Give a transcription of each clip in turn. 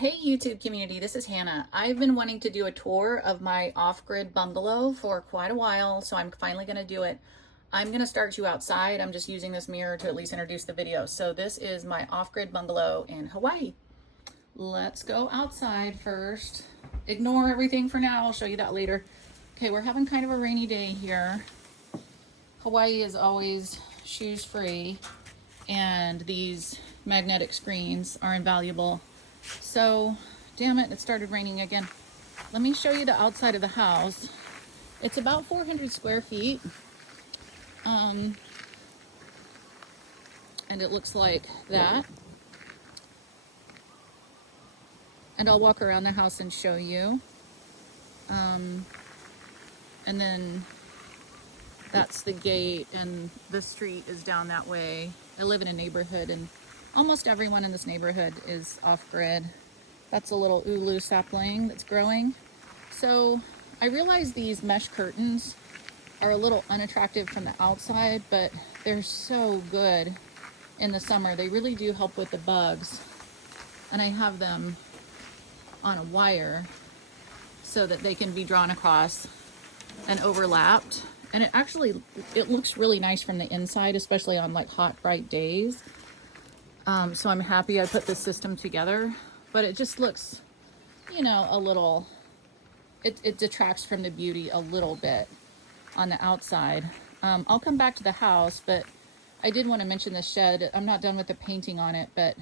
Hey YouTube community, this is Hannah. I've been wanting to do a tour of my off-grid bungalow for quite a while, so I'm finally going to do it. I'm going to start you outside. I'm just using this mirror to at least introduce the video. So this is my off-grid bungalow in Hawaii. Let's go outside first. Ignore everything for now. I'll show you that later. Okay, we're having kind of a rainy day here. Hawaii is always shoes free, and these magnetic screens are invaluable. So, damn it, it started raining again. Let me show you the outside of the house. It's about 400 square feet. And it looks like that. And I'll walk around the house and show you. And then that's the gate, and the street is down that way. I live in a neighborhood, and almost everyone in this neighborhood is off-grid. That's a little ulu sapling that's growing. So I realize these mesh curtains are a little unattractive from the outside, but they're so good in the summer. They really do help with the bugs. And I have them on a wire so that they can be drawn across and overlapped. And it looks really nice from the inside, especially on like hot, bright days. So I'm happy I put this system together, but it just looks, you know, a little, it detracts from the beauty a little bit on the outside. I'll come back to the house, but I did want to mention the shed. I'm not done with the painting on it, but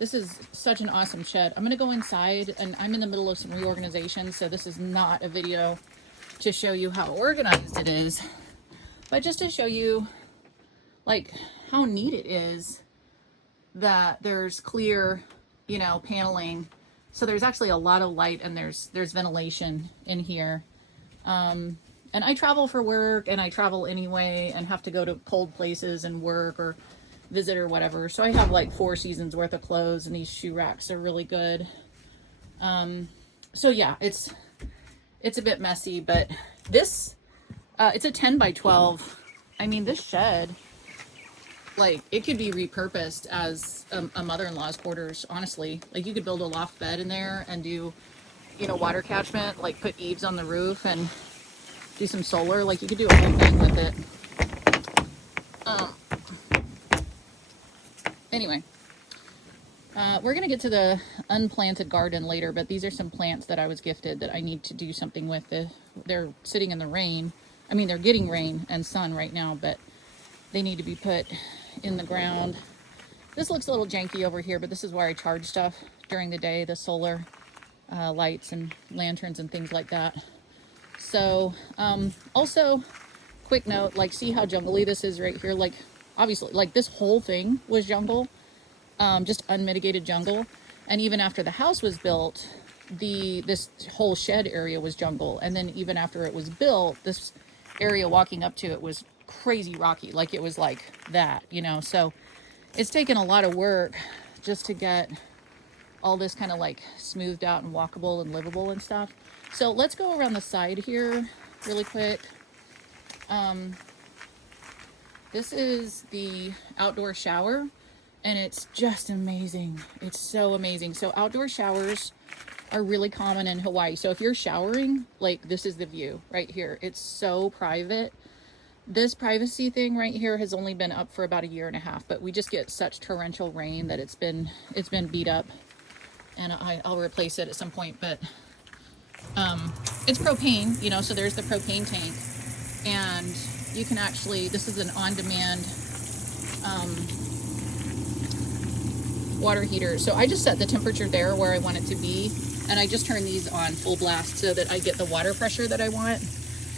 this is such an awesome shed. I'm going to go inside, and I'm in the middle of some reorganization, so this is not a video to show you how organized it is, but just to show you like how neat it is that there's clear, you know, paneling. So there's actually a lot of light, and there's ventilation in here. And I travel for work, and I travel anyway and have to go to cold places and work or visit or whatever. So I have like 4 seasons worth of clothes, and these shoe racks are really good. So yeah, it's a bit messy, but this, it's a 10 by 12. I mean, this shed, like, it could be repurposed as a mother-in-law's quarters, honestly. Like, you could build a loft bed in there and do, you know, water catchment, like put eaves on the roof and do some solar. Like, you could do a whole thing with it. Anyway, we're going to get to the unplanted garden later, but these are some plants that I was gifted that I need to do something with. They're sitting in the rain. I mean, they're getting rain and sun right now, but they need to be put in the ground. This looks a little janky over here, but this is where I charge stuff during the day, the solar lights and lanterns and things like that. So also, quick note, like, see how jungly this is right here? Like, obviously, like, this whole thing was jungle, just unmitigated jungle. And even after the house was built, this whole shed area was jungle. And then even after it was built, this area walking up to it was crazy rocky. Like, it was like that, you know. So it's taken a lot of work just to get all this kind of like smoothed out and walkable and livable and stuff. So let's go around the side here really quick. This is the outdoor shower, and it's just amazing. It's so amazing. So outdoor showers are really common in Hawaii. So if you're showering, like, this is the view right here. It's so private. This privacy thing right here has only been up for about 1.5 years, but we just get such torrential rain that it's been beat up, and I'll replace it at some point. But it's propane, you know, so there's the propane tank, and you can actually, this is an on-demand water heater. So I just set the temperature there where I want it to be, and I just turn these on full blast so that I get the water pressure that I want.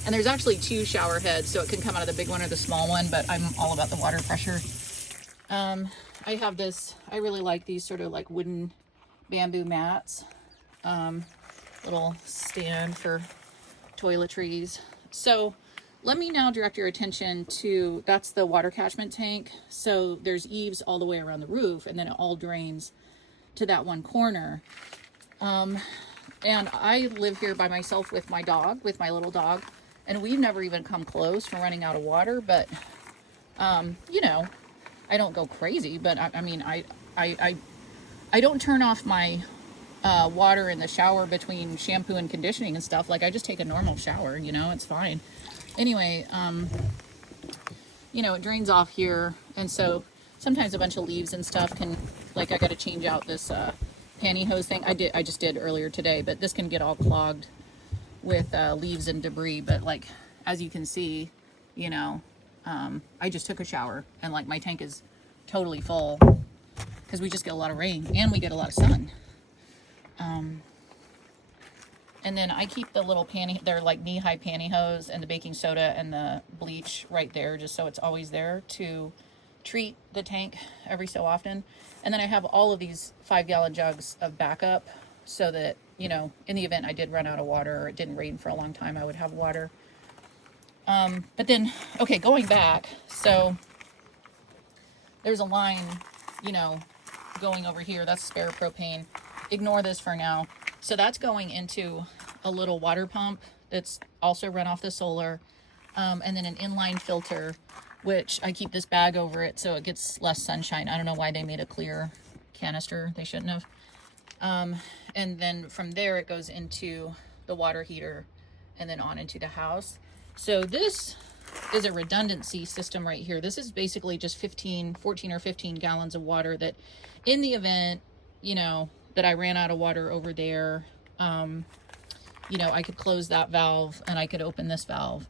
And there's actually 2 shower heads, so it can come out of the big one or the small one, but I'm all about the water pressure. I have this, I really like these sort of like wooden bamboo mats. Little stand for toiletries. So let me now direct your attention to, that's the water catchment tank. So there's eaves all the way around the roof, and then it all drains to that one corner. And I live here by myself with my dog, with my little dog. And we've never even come close to running out of water, but, you know, I don't go crazy, but I mean, I I don't turn off my water in the shower between shampoo and conditioning and stuff. Like, I just take a normal shower, you know, it's fine. Anyway, you know, it drains off here, and so sometimes a bunch of leaves and stuff can, like, I got to change out this pantyhose thing. I just did earlier today, but this can get all clogged with leaves and debris. But like, as you can see, you know, I just took a shower, and like my tank is totally full because we just get a lot of rain and we get a lot of sun. And then I keep the little they're like knee-high pantyhose and the baking soda and the bleach right there, just so it's always there to treat the tank every so often. And then I have all of these 5-gallon jugs of backup so that, you know, in the event I did run out of water or it didn't rain for a long time, I would have water. But then, okay, going back, so there's a line, you know, going over here. That's spare propane. Ignore this for now. So that's going into a little water pump that's also run off the solar, and then an inline filter, which I keep this bag over it so it gets less sunshine. I don't know why they made a clear canister. They shouldn't have. And then from there it goes into the water heater and then on into the house. So this is a redundancy system right here. This is basically just 14 or 15 gallons of water that in the event, you know, that I ran out of water over there, you know, I could close that valve and I could open this valve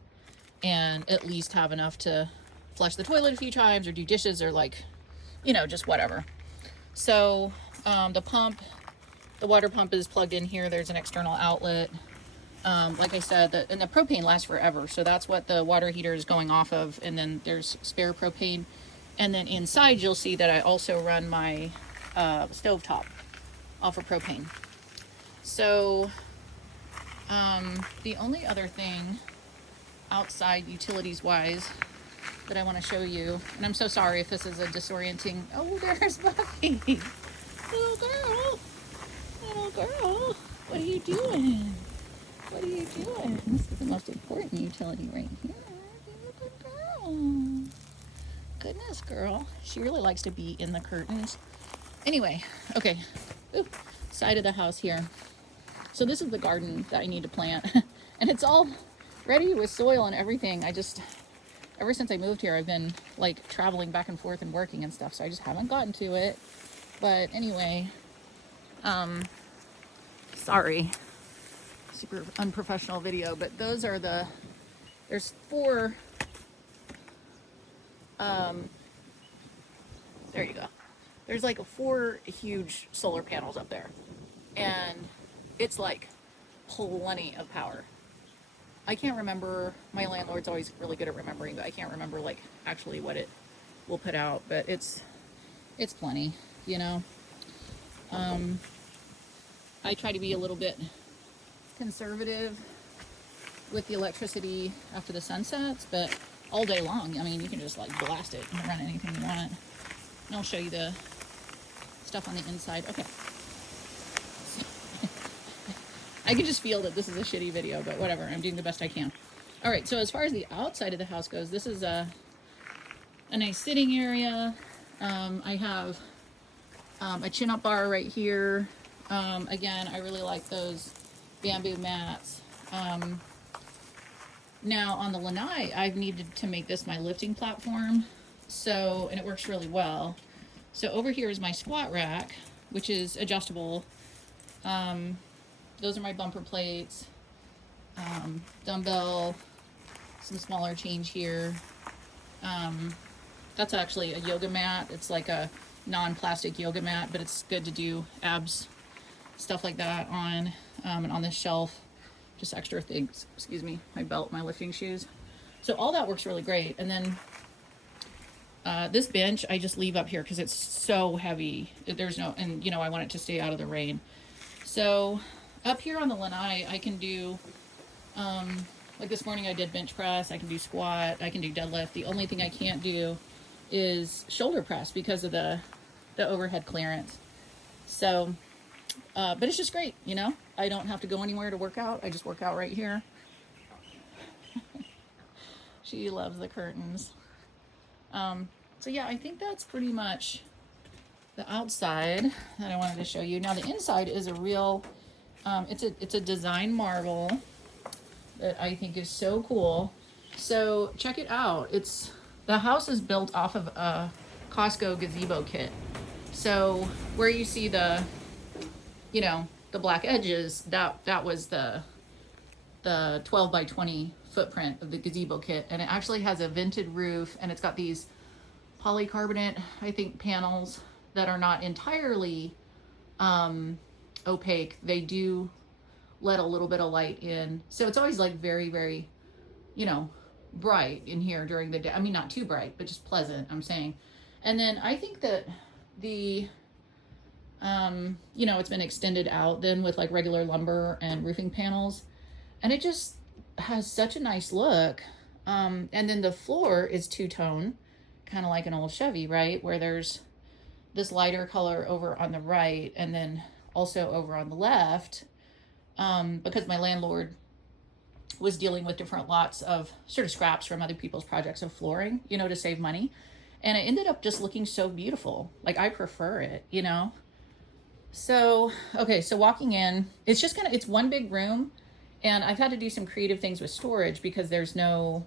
and at least have enough to flush the toilet a few times or do dishes or like, you know, just whatever. So the water pump is plugged in here. There's an external outlet. Like I said, and the propane lasts forever. So that's what the water heater is going off of. And then there's spare propane. And then inside you'll see that I also run my stovetop off of propane. So the only other thing outside utilities wise that I want to show you, and I'm so sorry if this is a disorienting, oh, there's Buffy. Little girl, what are you doing? What are you doing? This is the most important utility right here. Good girl. Goodness, girl. She really likes to be in the curtains. Anyway, okay. Ooh, side of the house here. So this is the garden that I need to plant. And it's all ready with soil and everything. Ever since I moved here, I've been like traveling back and forth and working and stuff. So I just haven't gotten to it. But anyway, sorry. Super unprofessional video, but those are there's 4, there you go. There's like 4 huge solar panels up there, and it's like plenty of power. I can't remember, my landlord's always really good at remembering, but I can't remember like actually what it will put out, but it's plenty, you know. I try to be a little bit conservative with the electricity after the sun sets, but all day long, I mean, you can just like blast it and run anything you want. And I'll show you the stuff on the inside. Okay. I can just feel that this is a shitty video, but whatever, I'm doing the best I can. All right, so as far as the outside of the house goes, this is a nice sitting area. I have a chin-up bar right here. Again, I really like those bamboo mats. Now on the lanai, I've needed to make this my lifting platform, so, and it works really well. So over here is my squat rack, which is adjustable. Those are my bumper plates, dumbbell, some smaller change here. That's actually a yoga mat. It's like a non-plastic yoga mat, but it's good to do abs, stuff like that on. And on this shelf, just extra things, excuse me, my belt, my lifting shoes. So all that works really great. And then this bench I just leave up here because it's so heavy. There's no, and you know, I want it to stay out of the rain. So up here on the lanai, I can do, like this morning I did bench press, I can do squat, I can do deadlift. The only thing I can't do is shoulder press because of the overhead clearance. So, but it's just great, you know? I don't have to go anywhere to work out. I just work out right here. She loves the curtains. So yeah, I think that's pretty much the outside that I wanted to show you. Now the inside is a real, it's a design marvel that I think is so cool. So check it out. The house is built off of a Costco gazebo kit. So where you see the black edges, that was the 12 by 20 footprint of the gazebo kit. And it actually has a vented roof, and it's got these polycarbonate, I think, panels that are not entirely opaque. They do let a little bit of light in. So it's always like very, very, bright in here during the day. I mean, not too bright, but just pleasant, I'm saying. And then I think that it's been extended out then with like regular lumber and roofing panels. And it just has such a nice look. And then the floor is two-tone, kind of like an old Chevy, right? Where there's this lighter color over on the right and then also over on the left, because my landlord was dealing with different lots of sort of scraps from other people's projects of flooring, to save money. And it ended up just looking so beautiful. Like, I prefer it, So, okay, so walking in, it's one big room. And I've had to do some creative things with storage because there's no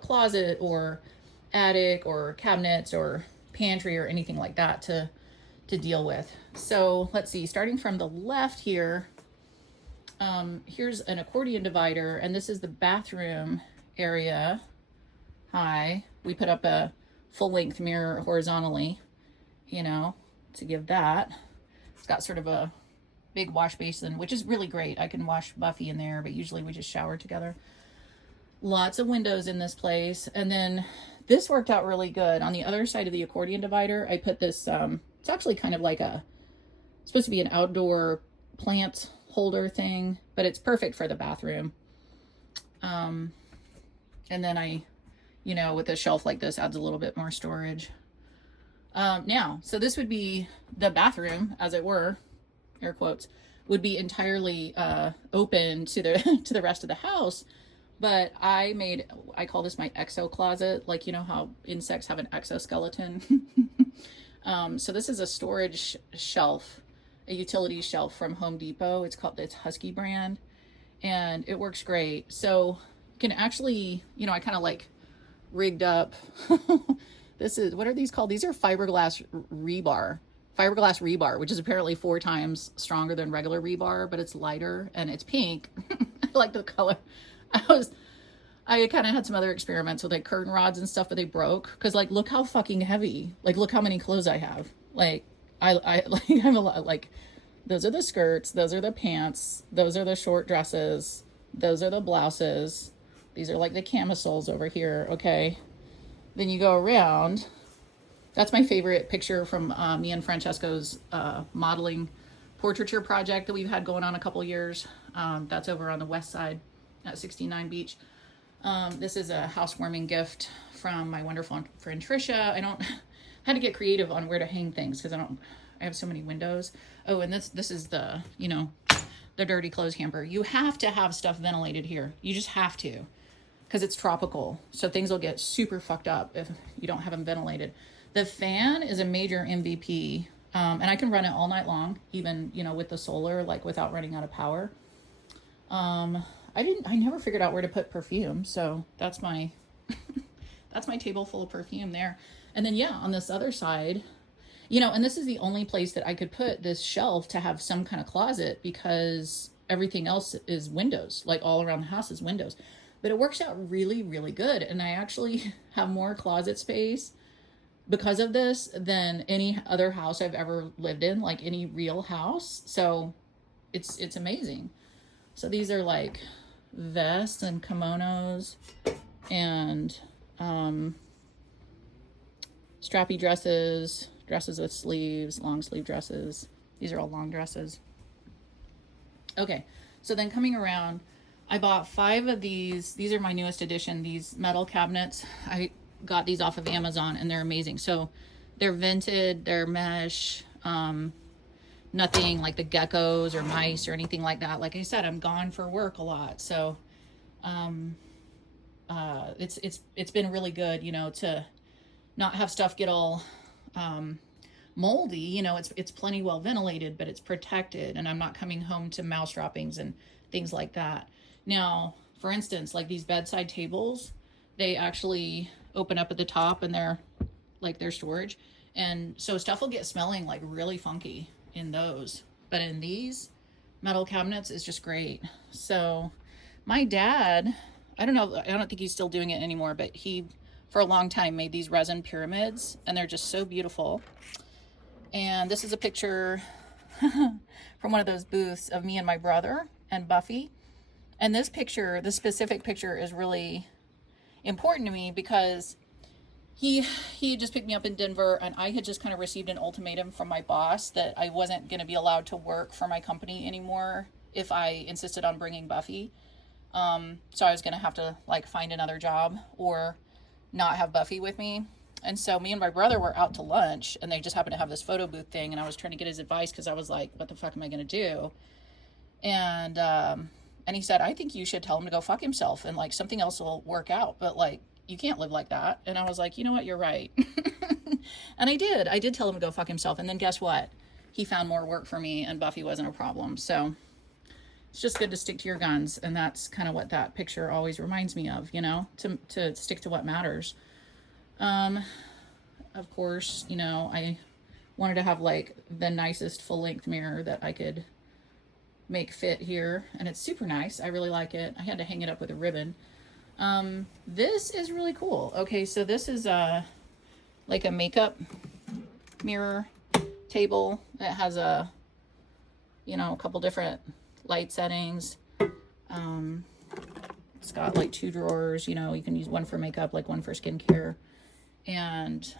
closet or attic or cabinets or pantry or anything like that to deal with. So let's see, starting from the left here, here's an accordion divider, and this is the bathroom area. Hi, we put up a full-length mirror horizontally, to give that. It's got sort of a big wash basin, which is really great. I can wash Buffy in there, but usually we just shower together. Lots of windows in this place. And then this worked out really good. On the other side of the accordion divider, I put this, it's actually kind of like supposed to be an outdoor plant holder thing, but it's perfect for the bathroom. And then I, with a shelf like this, adds a little bit more storage. Now, so this would be the bathroom, as it were, air quotes, would be entirely open to the rest of the house. But I call this my exo closet, like how insects have an exoskeleton. So this is a storage shelf, a utility shelf from Home Depot. It's Husky brand, and it works great. So you can actually, I kind of like rigged up. What are these called? These are fiberglass rebar, which is apparently 4 times stronger than regular rebar, but it's lighter and it's pink. I like the color. I kind of had some other experiments with like curtain rods and stuff, but they broke. Cause like, look how fucking heavy, like, look how many clothes I have. Like, I like, I'm a lot, like, those are the skirts. Those are the pants. Those are the short dresses. Those are the blouses. These are like the camisoles over here. Okay. Then you go around. That's my favorite picture from me and Francesco's modeling portraiture project that we've had going on a couple years. That's over on the west side at 69 Beach. This is a housewarming gift from my wonderful friend Trisha. I had to get creative on where to hang things because I have so many windows. Oh, and this is the dirty clothes hamper. You have to have stuff ventilated here. You just have to, because it's tropical. So things will get super fucked up if you don't have them ventilated. The fan is a major MVP. And I can run it all night long, even, with the solar, like without running out of power. I never figured out where to put perfume. So that's my table full of perfume there. And then, on this other side, and this is the only place that I could put this shelf to have some kind of closet because everything else is windows, like all around the house is windows. But it works out really, really good. And I actually have more closet space because of this than any other house I've ever lived in, like any real house. So it's amazing. So these are like vests and kimonos and strappy dresses with sleeves, long sleeve dresses. These are all long dresses. Okay, so then coming around, I bought 5 of these. These are my newest addition, these metal cabinets. I got these off of Amazon and they're amazing. So they're vented, they're mesh, nothing like the geckos or mice or anything like that. Like I said, I'm gone for work a lot. So it's been really good, to not have stuff get all moldy. You know, it's plenty well ventilated, but it's protected, and I'm not coming home to mouse droppings and things like that. Now, for instance, like these bedside tables, they actually open up at the top, and they're like their storage, and so stuff will get smelling like really funky in those, but in these metal cabinets is just great. So my dad, I don't know, I don't think he's still doing it anymore, but he for a long time made these resin pyramids, and they're just so beautiful. And this is a picture from one of those booths of me and my brother and Buffy. And this picture, this specific picture, is really important to me because he just picked me up in Denver, and I had just kind of received an ultimatum from my boss that I wasn't going to be allowed to work for my company anymore if I insisted on bringing Buffy. So I was going to have to like find another job or not have Buffy with me. And so me and my brother were out to lunch, and they just happened to have this photo booth thing, and I was trying to get his advice because I was like, what the fuck am I going to do? And he said, I think you should tell him to go fuck himself, and like something else will work out, but like you can't live like that. And I was like, you know what, you're right. And I did tell him to go fuck himself. And then guess what? He found more work for me, and Buffy wasn't a problem. So it's just good to stick to your guns. And that's kind of what that picture always reminds me of, you know, to stick to what matters. Of course, you know, I wanted to have like the nicest full length mirror that I could make fit here. And it's super nice. I really like it. I had to hang it up with a ribbon. This is really cool. Okay, so this is like a makeup mirror table. It has a, you know, a couple different light settings. It's got like 2 drawers, you know, you can use one for makeup, like one for skincare. And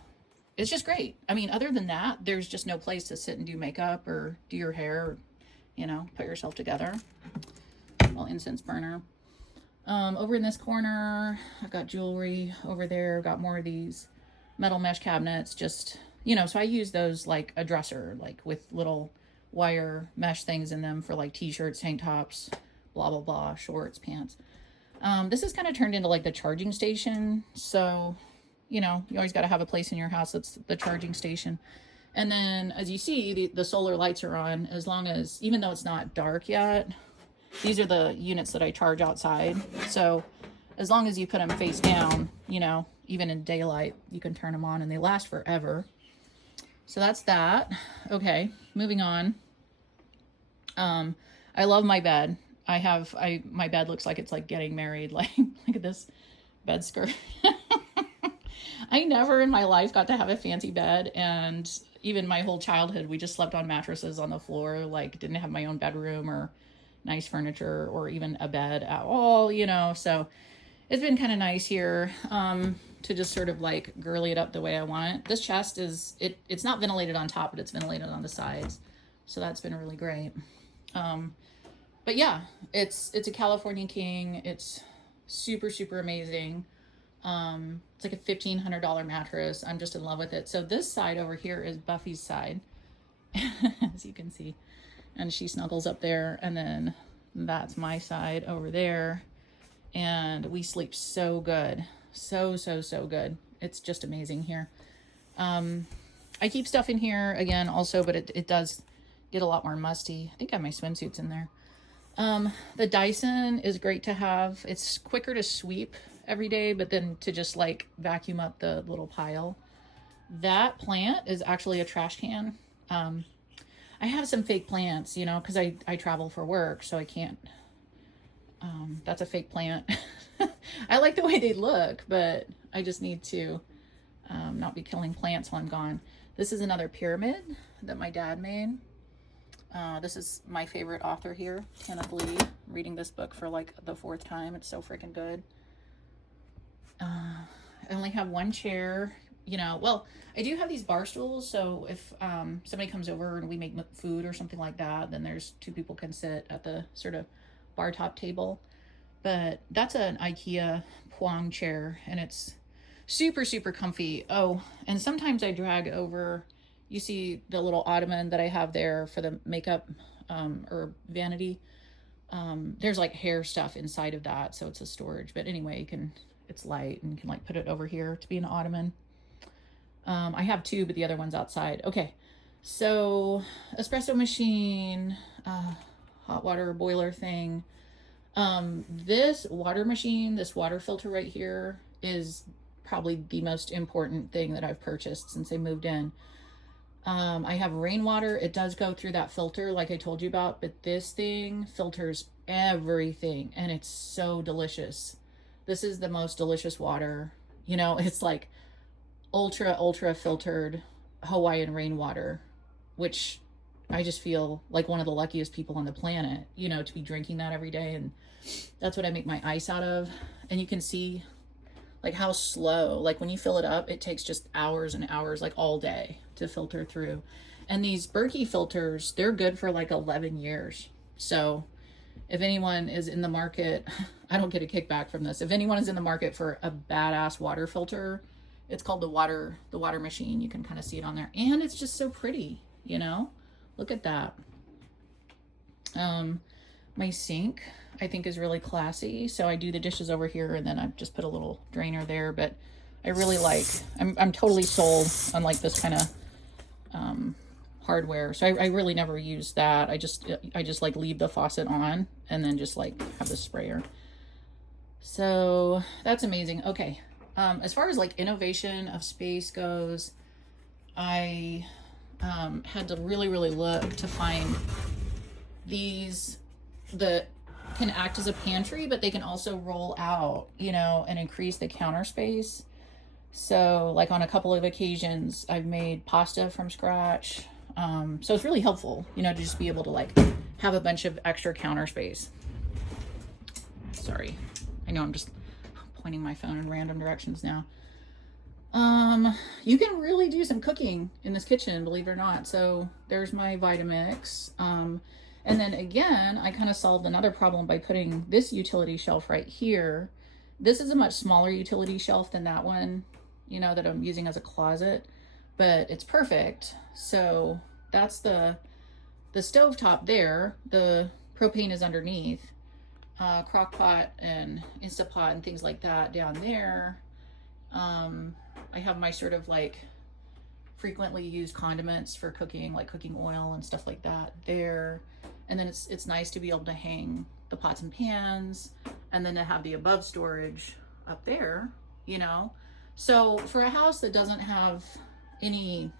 it's just great. I mean, other than that, there's just no place to sit and do makeup or do your hair, or, you know, put yourself together. Well, incense burner. Over in this corner, I've got jewelry over there. I've got more of these metal mesh cabinets, just, you know, so I use those like a dresser, like with little wire mesh things in them for like t-shirts, tank tops, blah, blah, blah, shorts, pants. This is kind of turned into like the charging station. So, you know, you always got to have a place in your house that's the charging station. And then as you see, the solar lights are on, as long as, even though it's not dark yet. These are the units that I charge outside. So as long as you put them face down, you know, even in daylight, you can turn them on and they last forever. So that's that. Okay, moving on. I love my bed. My bed looks like it's like getting married. Like, look at this bed skirt. I never in my life got to have a fancy bed, and even my whole childhood, we just slept on mattresses on the floor, like didn't have my own bedroom or nice furniture or even a bed at all, you know. So it's been kind of nice here to just sort of like girly it up the way I want it. This chest is, it's not ventilated on top, but it's ventilated on the sides. So that's been really great. But yeah, it's a California King. It's super, super amazing. It's like a $1,500 mattress. I'm just in love with it. So this side over here is Buffy's side, as you can see. And she snuggles up there, and then that's my side over there. And we sleep so good. So good. It's just amazing here. I keep stuff in here again also, but it does get a lot more musty. I think I have my swimsuits in there. The Dyson is great to have. It's quicker to sweep every day, but then to just like vacuum up the little pile. That plant is actually a trash can. I have some fake plants, you know, because I travel for work, so I can't. That's a fake plant. I like the way they look, but I just need to not be killing plants while I'm gone. This is another pyramid that my dad made. This is my favorite author here, Cannot Believe. I'm reading this book for like the 4th time. It's so freaking good. I only have one chair, you know. Well, I do have these bar stools, so if somebody comes over and we make food or something like that, then there's 2 people can sit at the sort of bar top table. But that's an IKEA Puang chair, and it's super, super comfy. Oh, and sometimes I drag over, you see the little ottoman that I have there for the makeup or vanity. There's like hair stuff inside of that, so it's a storage. But anyway, it's light and can like put it over here to be an ottoman. I have 2, but the other one's outside. Okay, So espresso machine, hot water boiler thing. This water machine, this water filter right here is probably the most important thing that I've purchased since I moved in. I have rainwater. It does go through that filter like I told you about, but this thing filters everything and it's so delicious. This is the most delicious water. You know, it's like ultra filtered Hawaiian rainwater, which I just feel like one of the luckiest people on the planet, you know, to be drinking that every day. And that's what I make my ice out of. And you can see like how slow, like when you fill it up, it takes just hours and hours, like all day to filter through. And these Berkey filters, they're good for like 11 years. So if anyone is in the market, I don't get a kickback from this. If anyone is in the market for a badass water filter, it's called the water machine. You can kind of see it on there. And it's just so pretty, you know? Look at that. My sink, I think, is really classy. So I do the dishes over here and then I just put a little drainer there. But I really like, I'm totally sold on like this kind of hardware. So I really never use that. I just like leave the faucet on and then just like have the sprayer. So that's amazing. Okay. As far as like innovation of space goes, I had to really look to find these that can act as a pantry, but they can also roll out, you know, and increase the counter space. So like on a couple of occasions, I've made pasta from scratch. So it's really helpful, you know, to just be able to like have a bunch of extra counter space. Sorry. I know I'm just pointing my phone in random directions now. You can really do some cooking in this kitchen, believe it or not. So there's my Vitamix. And then again, I kind of solved another problem by putting this utility shelf right here. This is a much smaller utility shelf than that one, you know, that I'm using as a closet, but it's perfect. So that's the stovetop there. The propane is underneath. Crock pot and Instapot and things like that down there. I have my sort of like frequently used condiments for cooking, like cooking oil and stuff like that there. And then it's nice to be able to hang the pots and pans and then to have the above storage up there, you know. So for a house that doesn't have any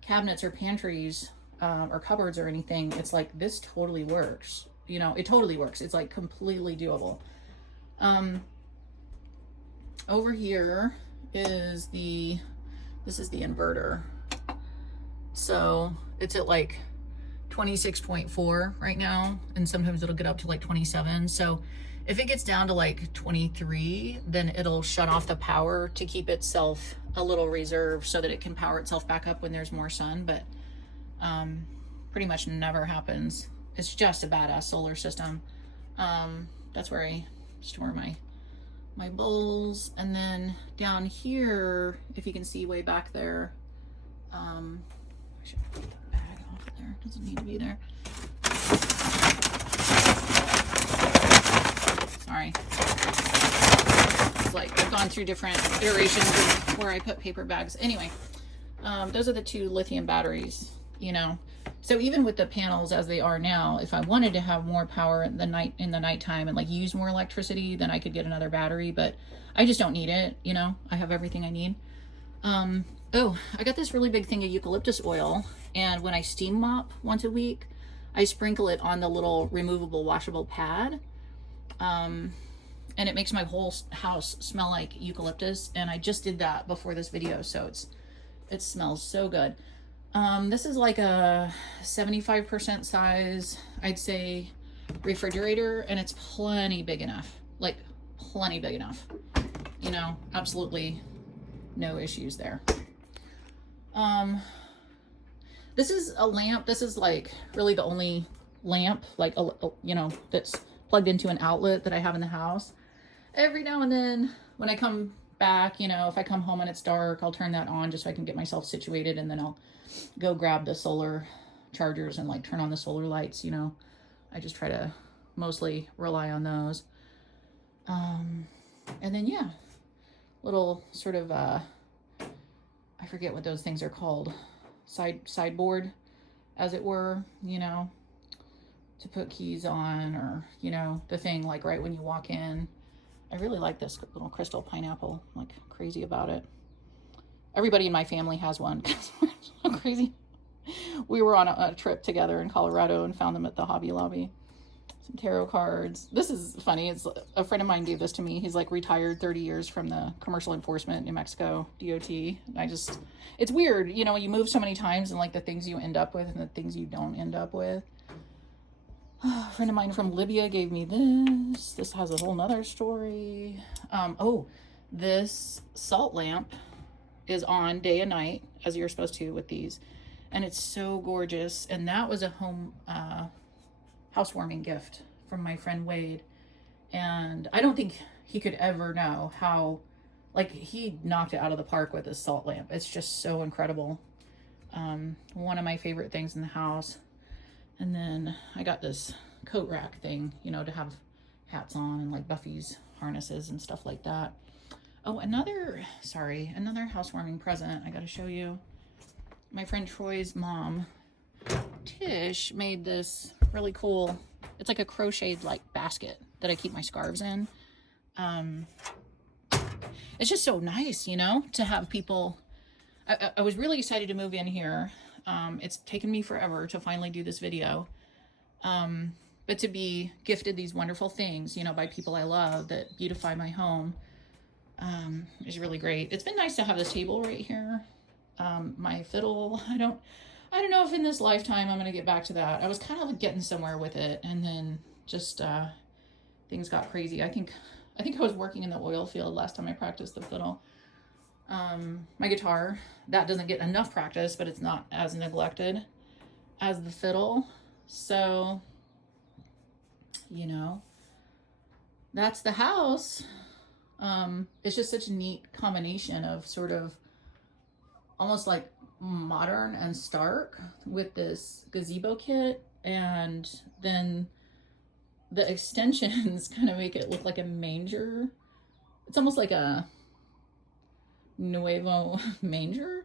cabinets or pantries or cupboards or anything, it's like this totally works. You know, it totally works. It's like completely doable. Over here is this is the inverter. So it's at like 26.4 right now, and sometimes it'll get up to like 27. So if it gets down to like 23, then it'll shut off the power to keep itself a little reserve so that it can power itself back up when there's more sun, but pretty much never happens. It's just a badass solar system. That's where I store my bowls. And then down here, if you can see way back there, I should put the bag off there. It doesn't need to be there. Sorry. It's like I've gone through different iterations of where I put paper bags. Anyway, those are the 2 lithium batteries, you know. So even with the panels as they are now, if I wanted to have more power in the nighttime and like use more electricity, then I could get another battery, but I just don't need it, you know. I have everything I need. Oh, I got this really big thing of eucalyptus oil, and when I steam mop once a week, I sprinkle it on the little removable washable pad. And it makes my whole house smell like eucalyptus, and I just did that before this video, so it smells so good. This is like a 75% size, I'd say, refrigerator, and it's plenty big enough, like plenty big enough, you know, absolutely no issues there. This is a lamp. This is like really the only lamp, like, you know, that's plugged into an outlet that I have in the house. Every now and then when I come back, you know, if I come home and it's dark, I'll turn that on just so I can get myself situated, and then I'll go grab the solar chargers and like turn on the solar lights, you know. I just try to mostly rely on those. And then, yeah, little sort of, I forget what those things are called. sideboard, as it were, you know, to put keys on, or, you know, the thing like right when you walk in. I really like this little crystal pineapple, I'm like crazy about it. Everybody in my family has one because we're so crazy. We were on a trip together in Colorado and found them at the Hobby Lobby. Some tarot cards. This is funny. It's a friend of mine gave this to me. He's like retired 30 years from the commercial enforcement, New Mexico, DOT. It's weird, you know, you move so many times and like the things you end up with and the things you don't end up with. A friend of mine from Libya gave me this. This has a whole nother story. Oh, this salt lamp is on day and night, as you're supposed to with these. And it's so gorgeous. And that was a home housewarming gift from my friend Wade. And I don't think he could ever know how, like, he knocked it out of the park with this salt lamp. It's just so incredible. One of my favorite things in the house. And then I got this coat rack thing, you know, to have hats on and like Buffy's harnesses and stuff like that. Oh, another housewarming present I got to show you. My friend Troy's mom, Tish, made this really cool, it's like a crocheted like basket that I keep my scarves in. It's just so nice, you know, to have people. I was really excited to move in here. It's taken me forever to finally do this video. But to be gifted these wonderful things, you know, by people I love that beautify my home, is really great. It's been nice to have this table right here. My fiddle, I don't know if in this lifetime I'm going to get back to that. I was kind of getting somewhere with it, and then just, things got crazy. I think I was working in the oil field last time I practiced the fiddle. My guitar, that doesn't get enough practice, but it's not as neglected as the fiddle. So, you know, that's the house. It's just such a neat combination of sort of almost like modern and stark with this gazebo kit, and then the extensions kind of make it look like a manger. It's almost like a Nuevo manger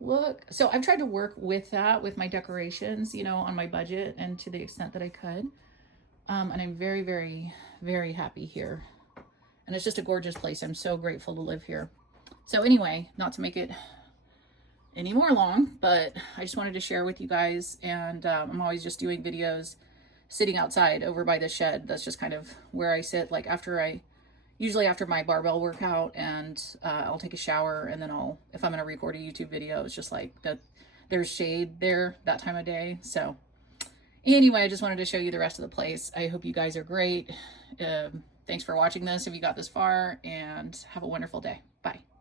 look. So I've tried to work with that with my decorations, you know, on my budget and to the extent that I could. And I'm very, very, very happy here. And it's just a gorgeous place. I'm so grateful to live here. So anyway, not to make it any more long, but I just wanted to share with you guys. And I'm always just doing videos sitting outside over by the shed. That's just kind of where I sit, like usually after my barbell workout, and I'll take a shower, and then if I'm gonna record a YouTube video, it's just like that there's shade there that time of day. So anyway, I just wanted to show you the rest of the place. I hope you guys are great. Thanks for watching this if you got this far, and have a wonderful day. Bye.